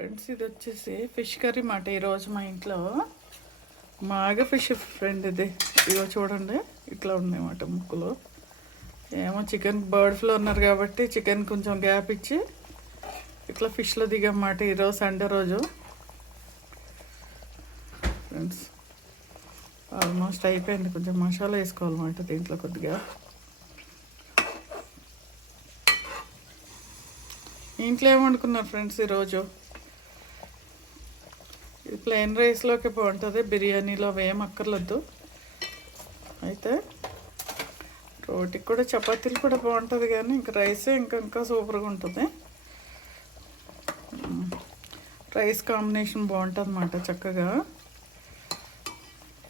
Friends, ఇది వచ్చేసి fish curry మాట. ఈరోజు మా ఇంట్లో మాగా ఫిష్ ఫ్రెండ్ ఇది. ఇదిగో చూడండి, ఇట్లా ఉందన్నమాట ముక్కలు. ఏమో చికెన్ బర్డ్ ఫ్లో ఉన్నారు కాబట్టి చికెన్ కొంచెం గ్యాప్ ఇచ్చి ఇట్లా ఫిష్లో దిగమాట. ఈరోజు సండే రోజు ఫ్రెండ్స్. ఆల్మోస్ట్ అయిపోయింది. కొంచెం మసాలా వేసుకోవాలన్నమాట దీంట్లో కొద్దిగా. ఇంట్లో ఏమనుకున్నారు ఫ్రెండ్స్ ఈరోజు? ఇది ప్లెయిన్ రైస్లోకి బాగుంటుంది, బిర్యానీలో ఏం అక్కర్లేదు. అయితే రోటికి కూడా చపాతీలు కూడా బాగుంటుంది, కానీ ఇంకా రైసే ఇంకా సూపర్గా ఉంటుంది. రైస్ కాంబినేషన్ బాగుంటుంది అన్నమాట చక్కగా.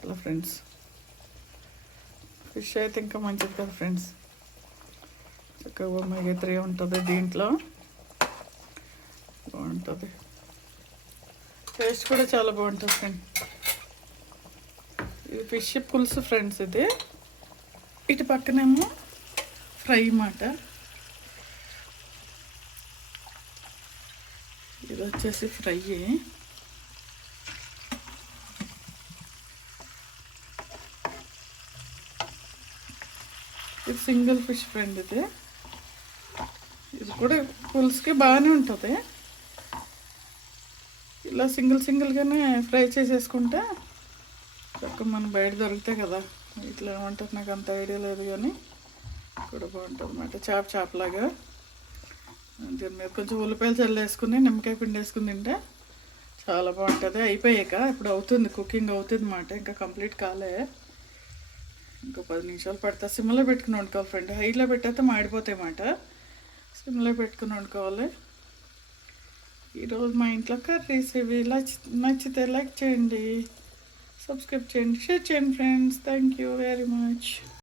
ఇలా ఫ్రెండ్స్, ఫిష్ అయితే ఇంకా మంచిది కదా ఫ్రెండ్స్. చక్కగా ఒమేగా 3 ఉంటుంది దీంట్లో, బాగుంటుంది. టేస్ట్ కూడా చాలా బాగుంటుంది ఫ్రెండ్. ఇది ఫిష్ పులుసు ఫ్రెండ్స్. ఇది ఇటు పక్కనేమో ఫ్రై మాట. ఇది వచ్చేసి ఫ్రై. ఇది సింగిల్ ఫిష్ ఫ్రెండ్. ఇది కూడా పులుసుకి బాగానే ఉంటుంది. ఇలా సింగిల్గానే ఫ్రై చేసేసుకుంటే చక్కగా మనం బయట దొరుకుతాయి కదా, ఇట్లా ఏమంటారు నాకు అంత ఐడియా లేదు, కానీ కూడా బాగుంటుంది అన్నమాట. చాపలాగా దీని మీద కొంచెం ఉల్లిపాయలు చల్లేసుకుని నిమ్మకాయ పిండి వేసుకుని తింటే చాలా బాగుంటుంది. అయిపోయాక ఇప్పుడు అవుతుంది, కుకింగ్ అవుతుంది అన్నమాట. ఇంకా కంప్లీట్ కాలే, ఇంకా 10 నిమిషాలు పడతా. సిమ్లో పెట్టుకుని వండుకోవాలి ఫ్రెండ్. హైలో పెట్టయితే మాడిపోతాయి అన్నమాట. సిమ్లో పెట్టుకుని వండుకోవాలి. ఈరోజు మా ఇంట్లో కర్రీస్ ఇవి. నచ్చితే లైక్ చేయండి, సబ్స్క్రైబ్ చేయండి, షేర్ చేయండి friends. Thank you very much.